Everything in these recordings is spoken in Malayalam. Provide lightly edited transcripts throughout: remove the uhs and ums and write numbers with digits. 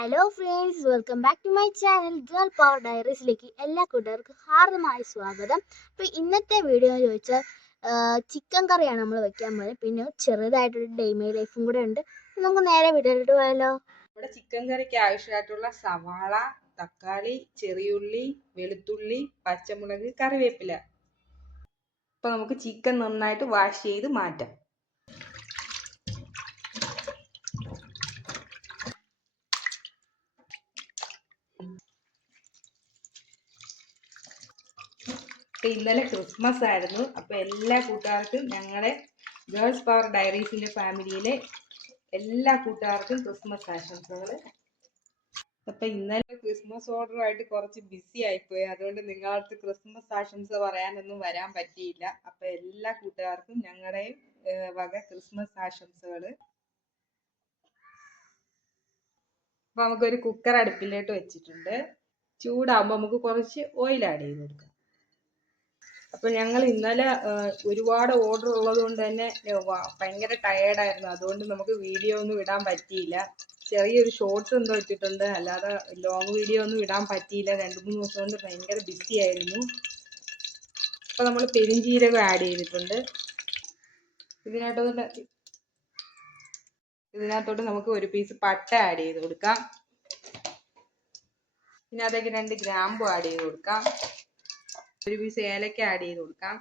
Hello friends, welcome back to my channel girl power ഡയറീസിലേക്ക് എല്ലാ കൂട്ടുകാർക്കും ഹാർദമായ സ്വാഗതം. അപ്പോൾ ഇന്നത്തെ വീഡിയോ എന്ന് ചോദിച്ചാൽ ചിക്കൻ കറിയാണ് നമ്മൾ വെക്കാൻ പോകുന്നത്. പിന്നെ ചെറുതായിട്ടൊരു ഡേ മൈ ലൈഫും കൂടെ ഉണ്ട്. നമുക്ക് നേരെ വീഡിയോയിലോട്ട് പോയാലോ. നമ്മുടെ ചിക്കൻ കറിക്ക് ആവശ്യമായിട്ടുള്ള സവാള, തക്കാളി, ചെറിയുള്ളി, വെളുത്തുള്ളി, പച്ചമുളക്, കറിവേപ്പില. അപ്പോൾ നമുക്ക് ചിക്കൻ നന്നായിട്ട് വാഷ് ചെയ്ത് മാറ്റാം. ഇന്നലെ ക്രിസ്മസ് ആയിരുന്നു. അപ്പോൾ എല്ലാ കൂട്ടുകാർക്കും, ഞങ്ങളുടെ ഗേൾസ് പവർ ഡയറീസിൻ്റെ ഫാമിലിയിലെ എല്ലാ കൂട്ടുകാർക്കും ക്രിസ്മസ് ആശംസകൾ. അപ്പം ഇന്നലെ ക്രിസ്മസ് ഓർഡറുമായിട്ട് കുറച്ച് ബിസി ആയിപ്പോയി. അതുകൊണ്ട് നിങ്ങൾക്ക് ക്രിസ്മസ് ആശംസ പറയാനൊന്നും വരാൻ പറ്റിയില്ല. അപ്പം എല്ലാ കൂട്ടുകാർക്കും ഞങ്ങളുടെ വക ക്രിസ്മസ് ആശംസകൾ. അപ്പം നമുക്കൊരു കുക്കർ അടുപ്പിലോട്ട് വെച്ചിട്ടുണ്ട്. ചൂടാകുമ്പോൾ നമുക്ക് കുറച്ച് ഓയിൽ ആഡ് ചെയ്ത് കൊടുക്കാം. അപ്പം ഞങ്ങൾ ഇന്നലെ ഒരുപാട് ഓർഡർ ഉള്ളത് കൊണ്ട് തന്നെ ഭയങ്കര ടയേർഡായിരുന്നു. അതുകൊണ്ട് നമുക്ക് വീഡിയോ ഒന്നും ഇടാൻ പറ്റിയില്ല. ചെറിയൊരു ഷോർട്സ് എന്തോ ഇട്ടിട്ടുണ്ട്, അല്ലാതെ ലോങ് വീഡിയോ ഒന്നും ഇടാൻ പറ്റിയില്ല. 2-3 ദിവസം കൊണ്ട് ഭയങ്കര ബിസി ആയിരുന്നു. അപ്പോൾ നമ്മൾ പെരുംജീരകം ആഡ് ചെയ്തിട്ടുണ്ട്. ഇതിനകത്തോട്ട് നമുക്ക് ഒരു പീസ് പട്ട ആഡ് ചെയ്ത് കൊടുക്കാം. പിന്നെ അതേക്ക് 2 ഗ്രാമ്പു ആഡ് ചെയ്ത് കൊടുക്കാം. ഒരു പീസ് ഏലക്ക ആഡ് ചെയ്ത് കൊടുക്കാം.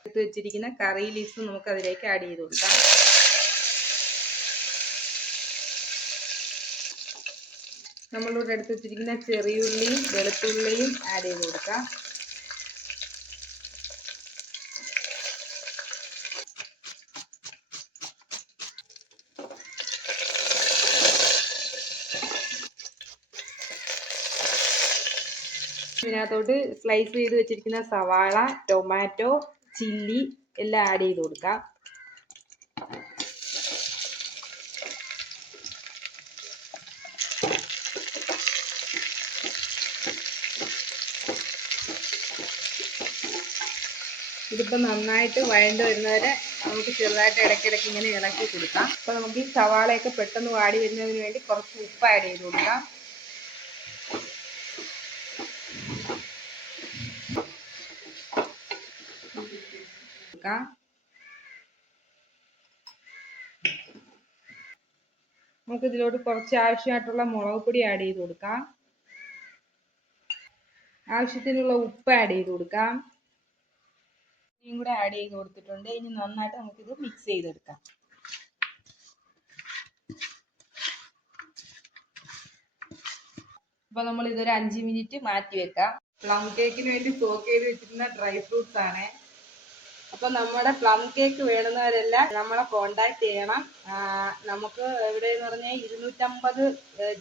എടുത്ത് വെച്ചിരിക്കുന്ന കറി ലീവ്സ് നമുക്ക് അതിലേക്ക് ആഡ് ചെയ്ത് കൊടുക്കാം. നമ്മളിവിടെ എടുത്ത് വെച്ചിരിക്കുന്ന ചെറിയുള്ളിയും വെളുത്തുള്ളിയും ആഡ് ചെയ്ത് കൊടുക്കാം. ഇതിനകത്തോട്ട് സ്ലൈസ് ചെയ്ത് വെച്ചിരിക്കുന്ന സവാള, ടൊമാറ്റോ, ചില്ലി എല്ലാം ആഡ് ചെയ്ത് കൊടുക്കാം. ഇതിപ്പോൾ നന്നായിട്ട് വഴണ്ട് വരുന്നവരെ നമുക്ക് ചെറുതായിട്ട് ഇടയ്ക്കിടയ്ക്ക് ഇങ്ങനെ ഇളക്കി കൊടുക്കാം. അപ്പോൾ നമുക്ക് ഈ സവാളയൊക്കെ പെട്ടെന്ന് വാടി വരുന്നതിന് വേണ്ടി കുറച്ച് ഉപ്പ് ആഡ് ചെയ്ത് കൊടുക്കാം. നമുക്ക് ഇതിലോട്ട് കുറച്ച് ആവശ്യമായിട്ടുള്ള മുളക് പൊടി ആഡ് ചെയ്ത് കൊടുക്കാം. ആവശ്യത്തിനുള്ള ഉപ്പ് ആഡ് ചെയ്ത് കൊടുക്കാം. ഇനിയും കൂടെ ആഡ് ചെയ്ത് കൊടുത്തിട്ടുണ്ട്. ഇനി നന്നായിട്ട് നമുക്കിത് മിക്സ് ചെയ്തെടുക്കാം. അപ്പോൾ നമ്മൾ ഇതൊരു 5 മിനിറ്റ് മാറ്റി വെക്കാം. പ്ലം കേക്കിന് വേണ്ടി സോക്ക് ചെയ്ത് വെച്ചിരുന്ന ഡ്രൈ ഫ്രൂട്ട്സ് ആണ്. അപ്പോൾ നമ്മുടെ പ്ലം കേക്ക് വേണമെന്നവരെല്ലാം നമ്മളെ കോണ്ടാക്ട് ചെയ്യണം. നമുക്ക് എവിടെയെന്ന് പറഞ്ഞാൽ 250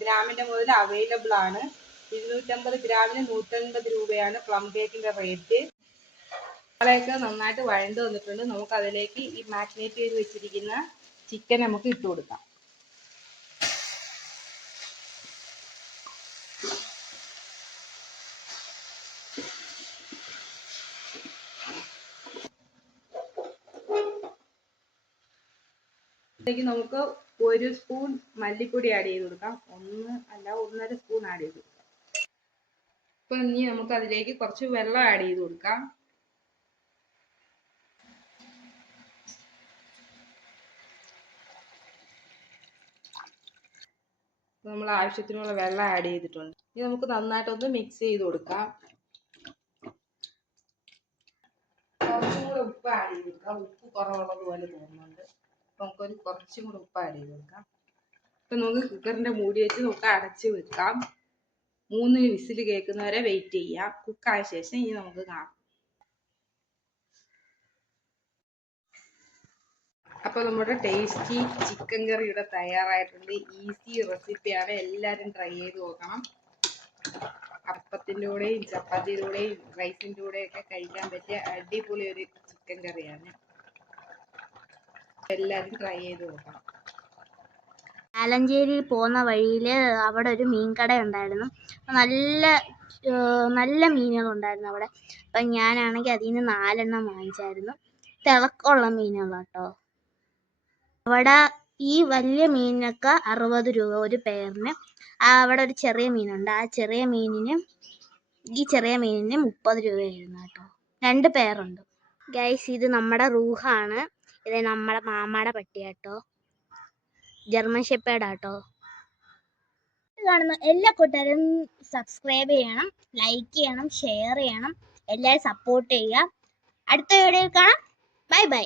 ഗ്രാമിൻ്റെ മുതൽ അവൈലബിൾ ആണ്. 250 ഗ്രാമിന് 150 രൂപയാണ് പ്ലം കേക്കിൻ്റെ റേറ്റ്. സവാളയൊക്കെ നന്നായിട്ട് വഴണ്ട് വന്നിട്ടുണ്ട്. നമുക്ക് അതിലേക്ക് ഈ മാഗ്നേറ്റ് ചെയ്ത് വെച്ചിരിക്കുന്ന ചിക്കൻ നമുക്ക് ഇട്ട് കൊടുക്കാം. ഇതിലേക്ക് നമുക്ക് 1 സ്പൂൺ മല്ലിപ്പൊടി ആഡ് ചെയ്ത് കൊടുക്കാം. 1.5 സ്പൂൺ ആഡ് ചെയ്ത് കൊടുക്കാം. ഇപ്പം ഇനി നമുക്ക് അതിലേക്ക് കുറച്ച് വെള്ളം ആഡ് ചെയ്ത് കൊടുക്കാം. നമ്മൾ ആവശ്യത്തിനുള്ള വെള്ളം ആഡ് ചെയ്തിട്ടുണ്ട്. ഇനി നമുക്ക് നന്നായിട്ടൊന്ന് മിക്സ് ചെയ്ത് കൊടുക്കാം. കുറച്ചും കൂടെ ഉപ്പ് ആഡ് ചെയ്ത് കൊടുക്കാം. ഉപ്പ് കുറവുള്ളത് പോലെ തോന്നുന്നുണ്ട്. നമുക്കൊരു കുറച്ചും കൂടെ ഉപ്പ് ആഡ് ചെയ്ത് കൊടുക്കാം. അപ്പം നമുക്ക് കുക്കറിൻ്റെ മൂടി വെച്ച് നമുക്ക് അടച്ച് വെക്കാം. 3 വിസിൽ കേൾക്കുന്നവരെ വെയിറ്റ് ചെയ്യാം. കുക്കായ ശേഷം ഇനി നമുക്ക് കാണാം. അപ്പോൾ നമ്മുടെ ടേസ്റ്റി ചിക്കൻ കറി ഇവിടെ തയ്യാറായിട്ടുണ്ട്. ഈസി റെസിപ്പിയാണ്. എല്ലാവരും ട്രൈ ചെയ്ത് നോക്കണം. അപ്പത്തിൻ്റെ കൂടെയും ചപ്പാത്തിയുടെ കൂടെയും റൈസിൻ്റെ കൂടെയൊക്കെ കഴിക്കാൻ പറ്റിയ അടിപൊളി ഒരു ചിക്കൻ കറിയാണ്. എല്ലാവരും ട്രൈ ചെയ്ത് നോക്കണം. ആലഞ്ചേരി പോകുന്ന വഴിയിൽ അവിടെ ഒരു മീൻ കട ഉണ്ടായിരുന്നു. നല്ല മീനുകളുണ്ടായിരുന്നു അവിടെ. അപ്പം ഞാനാണെങ്കിൽ അതിൽ നിന്ന് 4 എണ്ണം വാങ്ങിച്ചായിരുന്നു. തിളക്കമുള്ള മീനുകളാട്ടോ. അവിടെ ഈ വലിയ മീനിനൊക്കെ 60 രൂപ ഒരു പെയറിന്. അവിടെ ഒരു ചെറിയ മീനുണ്ട്, ഈ ചെറിയ മീനിന് 30 രൂപയായിരുന്നു കേട്ടോ. 2 പെയറുണ്ട്. ഗൈസ്, ഇത് നമ്മുടെ റൂഹാണ്. ഇത് നമ്മുടെ മാമാടെ പട്ടിയാട്ടോ, ജർമ്മൻ ഷെപ്പേർഡാട്ടോ. കാണുന്ന എല്ലാ കൂട്ടുകാരും സബ്സ്ക്രൈബ് ചെയ്യണം, ലൈക്ക് ചെയ്യണം, ഷെയർ ചെയ്യണം, എല്ലാവരും സപ്പോർട്ട് ചെയ്യുക. അടുത്ത വീഡിയോയിൽ കാണാം. Bye bye.